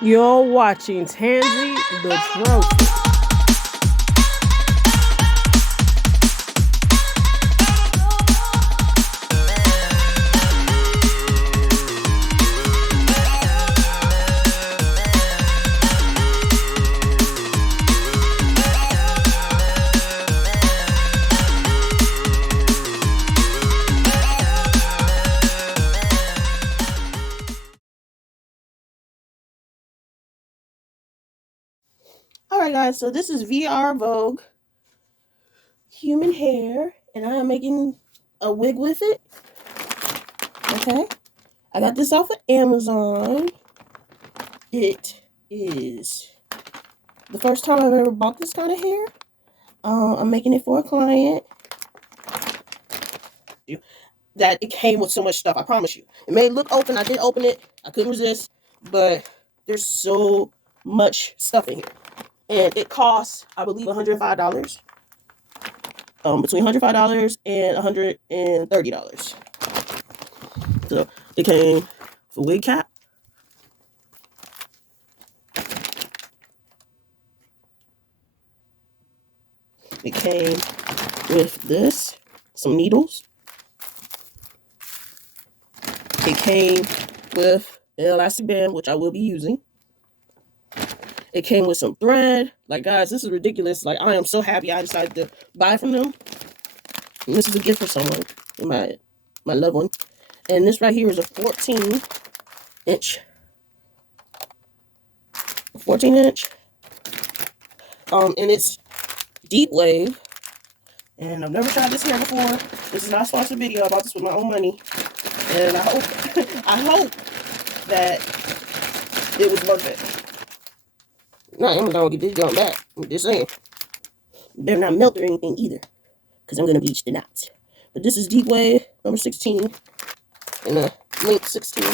You're watching Tanzy the Trophy. Alright guys, so this is VR Vogue human hair, and I am making a wig with it. Okay, I got this off of Amazon. It is the first time I've ever bought this kind of hair. I'm making it for a client. That it came with so much stuff, I promise you. It may look open, I did open it, I couldn't resist, but there's so much stuff in here. And it costs, I believe, $105. Between $105 and $130. So it came for wig cap. It came with this, some needles. It came with an elastic band, which I will be using. It came with some thread. Like, guys, this is ridiculous. Like, I am so happy I decided to buy from them. And this is a gift for someone, my loved one. And this right here is a 14-inch. 14-inch. And it's deep wave. And I've never tried this hair before. This is not a sponsored video. I bought this with my own money. And I hope I hope that it was worth it. Not Amazon will get this junk back. I'm just saying. Better not melt or anything either, because I'm gonna bleach the knots. But this is deep wave number 16 and length 16.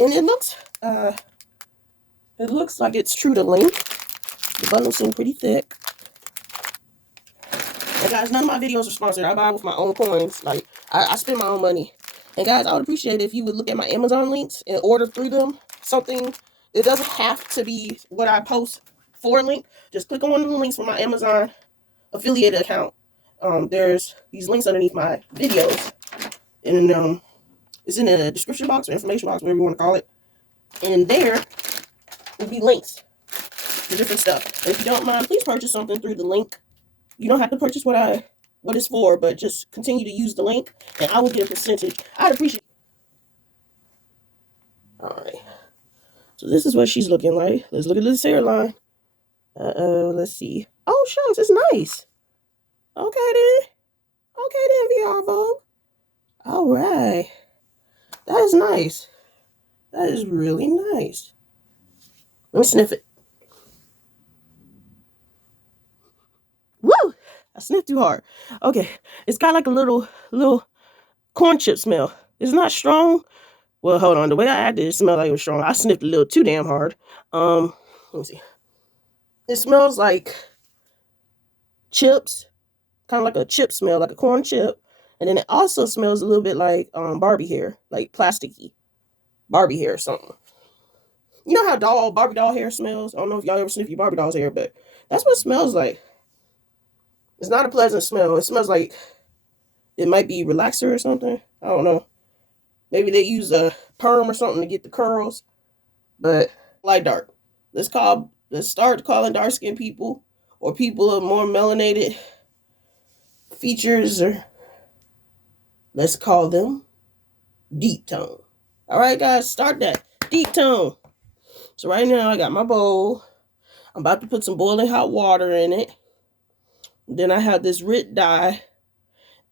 And it looks like it's true to length. The bundles seem pretty thick. And guys, none of my videos are sponsored. I buy with my own coins. Like, I spend my own money. And guys, I would appreciate it if you would look at my Amazon links and order through them something. It doesn't have to be what I post for a link. Just click on one of the links from my Amazon affiliated account. There's these links underneath my videos. And it's in the description box or information box, whatever you want to call it. And there will be links to different stuff. And if you don't mind, please purchase something through the link. You don't have to purchase what it's for, but just continue to use the link, and I will get a percentage. I'd appreciate it. Alright. So this is what she's looking like. Let's look at this hairline. Let's see. Oh, shucks, it's nice. Okay, then. Okay, then, VR Vogue. Alright. That is nice. That is really nice. Let me sniff it. Woo! I sniffed too hard. Okay, it's got like a little corn chip smell. It's not strong. Well, hold on. The way I acted, it smelled like it was strong. I sniffed a little too damn hard. Let me see. It smells like chips, kind of like a chip smell, like a corn chip. And then it also smells a little bit like Barbie hair, like plasticky Barbie hair or something. You know how Barbie doll hair smells? I don't know if y'all ever sniff your Barbie doll's hair, but that's what it smells like. It's not a pleasant smell. It smells like it might be relaxer or something. I don't know. Maybe they use a perm or something to get the curls. But light dark. Let's start calling dark skinned people or people of more melanated features, or let's call them deep tone. Alright guys, start that. Deep tone. So right now I got my bowl. I'm about to put some boiling hot water in it. Then I have this RIT dye,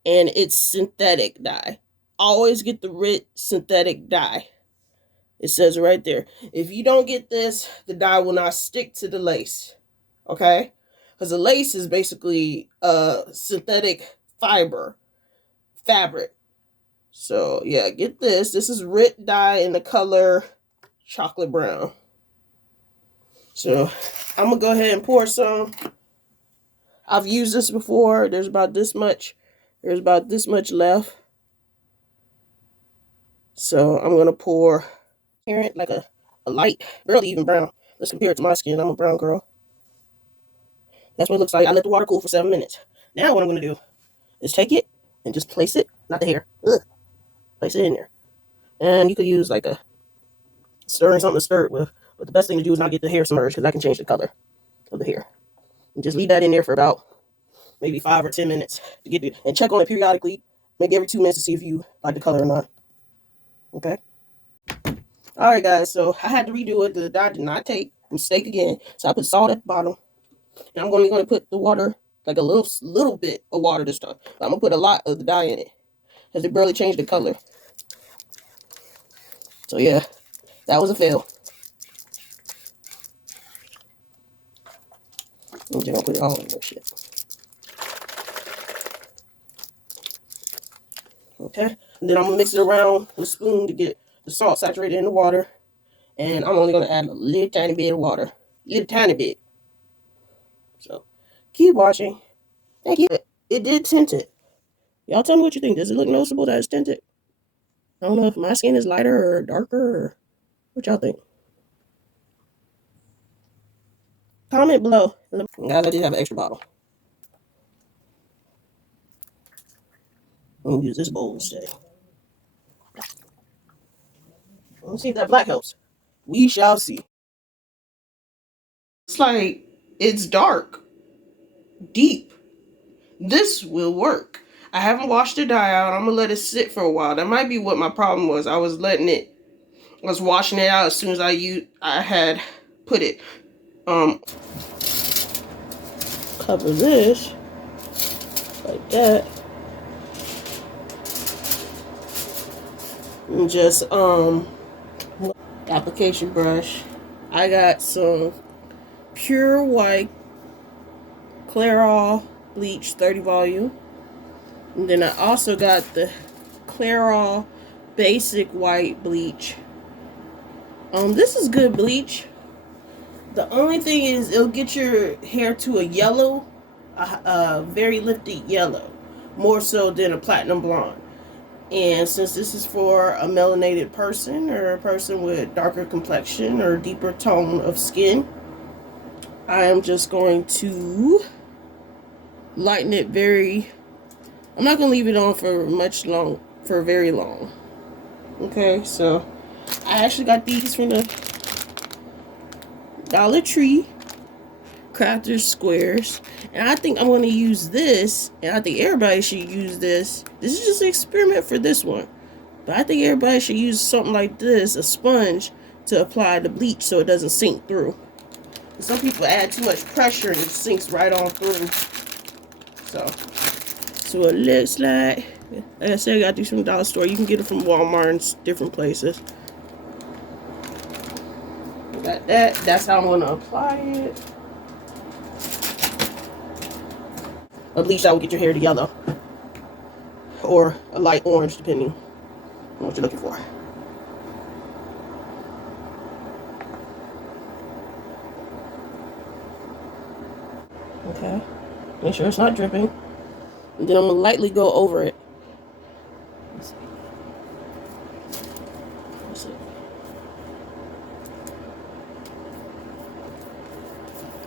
and it's synthetic dye. Always get the RIT synthetic dye. It says right there. If you don't get this, the dye will not stick to the lace. Okay? Because the lace is basically a synthetic fabric. So yeah, get this. This is RIT dye in the color chocolate brown. So I'm going to go ahead and pour some. I've used this before. There's about this much. There's about this much left. So I'm going to pour like a a light, barely even brown. Let's compare it to my skin. I'm a brown girl. That's what it looks like. I let the water cool for 7 minutes. Now what I'm going to do is take it and just place it, not the hair, place it in there. And you could use like a stirring something to stir it with. But the best thing to do is not get the hair submerged, because that can change the color of the hair. And just leave that in there for about maybe 5 or 10 minutes to get it, and check on it periodically, maybe every 2 minutes to see if you like the color or not. Okay. All right, guys. So I had to redo it. The dye did not take. Mistake again. So I put salt at the bottom, and I'm going to put the water, like a little bit of water this time. But I'm gonna put a lot of the dye in it, because it barely changed the color. So yeah, that was a fail. I'm just gonna put it all in that shit. Okay, and then I'm gonna mix it around with a spoon to get the salt saturated in the water. And I'm only gonna add a little tiny bit of water. Little tiny bit. So keep watching. Thank you. It did tint it. Y'all tell me what you think. Does it look noticeable that it's tinted? I don't know if my skin is lighter or darker, or what y'all think. Comment below. Guys, I did have an extra bottle. I'm gonna use this bowl instead. Let's see if that black helps. We shall see. It's like it's dark, deep. This will work. I haven't washed the dye out. I'm gonna let it sit for a while. That might be what my problem was. I was washing it out as soon as I had put it. Cover this like that. And just application brush. I got some pure white Clairol bleach 30 volume. And then I also got the Clairol basic white bleach. This is good bleach. The only thing is it'll get your hair to a yellow, very lifted yellow, more so than a platinum blonde. And since this is for a melanated person, or a person with darker complexion or deeper tone of skin, I am just going to lighten it very. I'm not going to leave it on for very long. Okay, so I actually got these from the Dollar Tree, Crafters Squares. And I think I'm going to use this, and I think everybody should use this. This is just an experiment for this one. But I think everybody should use something like this, a sponge, to apply the bleach so it doesn't sink through. Some people add too much pressure and it sinks right on through. So it looks like I said, I got these from the dollar store. You can get it from Walmart and different places. Got that. That's how I'm going to apply it. A bleach that will get your hair to yellow, or a light orange, depending on what you're looking for. Okay. Make sure it's not dripping. And then I'm going to lightly go over it. Let's see.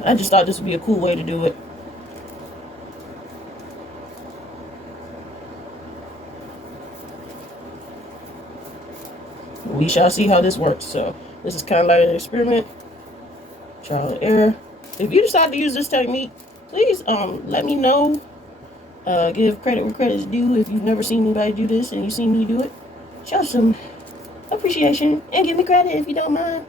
I just thought this would be a cool way to do it. We shall see how this works. So this is kind of like an experiment, trial and error. If you decide to use this technique, please let me know. Give credit where credit is due. If you've never seen anybody do this and you see me do it, show some appreciation and give me credit if you don't mind.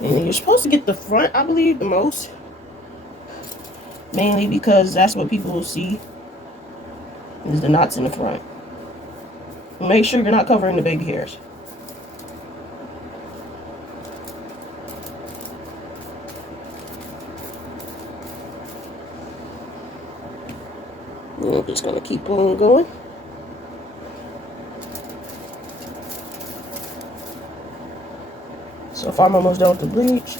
And you're supposed to get the front, I believe, the most. Mainly because that's what people will see, is the knots in the front. Make sure you're not covering the baby hairs. And I'm just going to keep on going. So if I'm almost done with the bleach,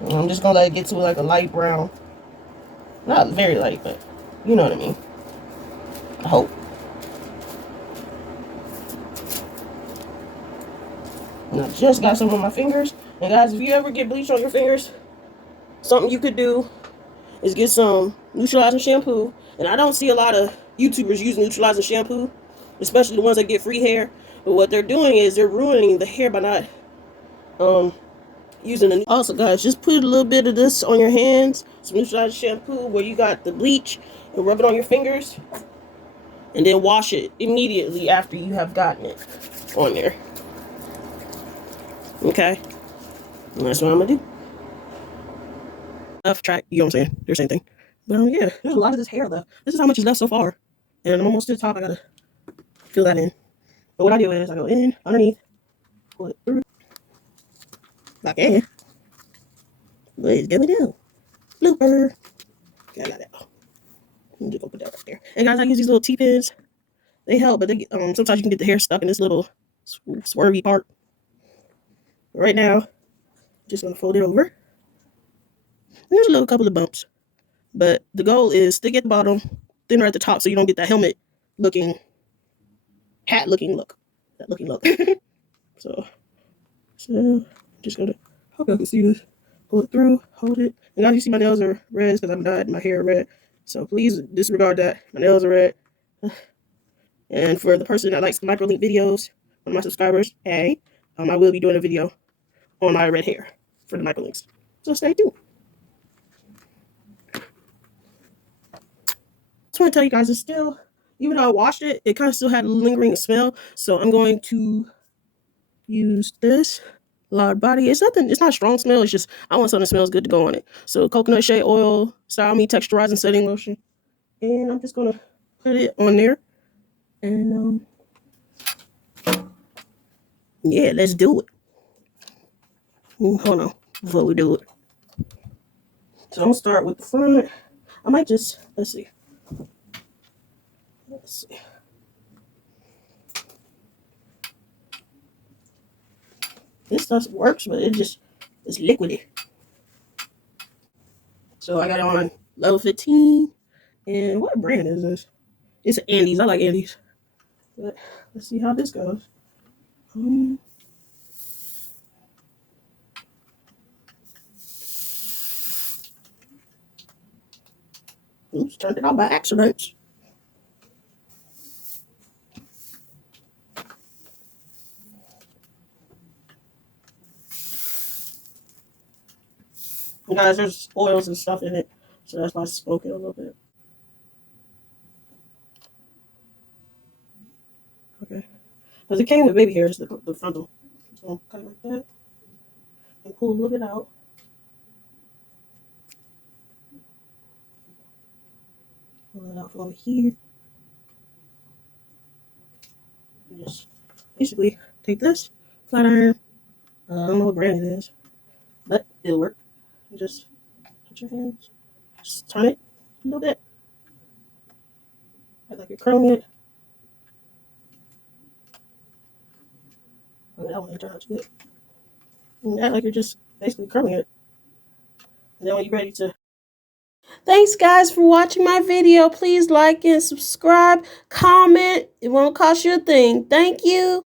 And I'm just gonna let it get to like a light brown. Not very light, but you know what I mean. I hope. And I just got some on my fingers. And guys, if you ever get bleach on your fingers, something you could do is get some neutralizing shampoo. And I don't see a lot of YouTubers use neutralizing shampoo, especially the ones that get free hair. But what they're doing is they're ruining the hair by not using the. Also, guys, just put a little bit of this on your hands, some neutralizing shampoo where you got the bleach, and rub it on your fingers, and then wash it immediately after you have gotten it on there. Okay, and that's what I'm gonna do. Off track, you know what I'm saying? They're the same thing. But yeah, there's a lot of this hair left. This is how much is left so far. And I'm almost to the top. I gotta fill that in. But what I do is I go in, underneath, pull it through. I can. But it's going down. Blooper. Okay, I got that. I'm just gonna put that right there. And guys, I use these little T-pins. They help, but they sometimes you can get the hair stuck in this little swervy part. Right now, I'm just gonna fold it over. And there's a little couple of bumps. But the goal is thick at the bottom, thinner at the top, so you don't get that helmet looking, hat looking look. That looking look. so I'm just gonna hope I can see this. Pull it through, hold it. And now you see my nails are red because I'm dyed my hair red. So please disregard that. My nails are red. And for the person that likes microlink videos, one of my subscribers, hey, I will be doing a video on my red hair for the microlinks. So stay tuned. Just want to tell you guys, it's still, even though I washed it, it kind of still had a lingering smell. So I'm going to use this Loud Body. It's nothing, it's not a strong smell. It's just, I want something that smells good to go on it. So coconut shea oil, Style Me texturizing setting lotion. And I'm just going to put it on there. And yeah, let's do it. Hold on, before we do it. So I'm gonna start with the front. I might just, let's see. This stuff works, but it's liquidy. So I got it on level 15. And what brand is this? It's Andes. I like Andes. But let's see how this goes. Oops, turned it on by accident. And guys, there's oils and stuff in it, so that's why I spoke it a little bit. Okay. Because it came with baby hairs, the frontal. So I'm cut it like that. And pull a little bit out. Pull it out from over here. And just basically take this flat iron. I don't know what brand it is, but it'll work. And just put your hands, just turn it a little bit. Act like you're curling it. Oh, that one didn't turn out too good. And act like you're just basically curling it. And then when you're ready to. Thanks guys for watching my video. Please like and subscribe, comment. It won't cost you a thing. Thank you.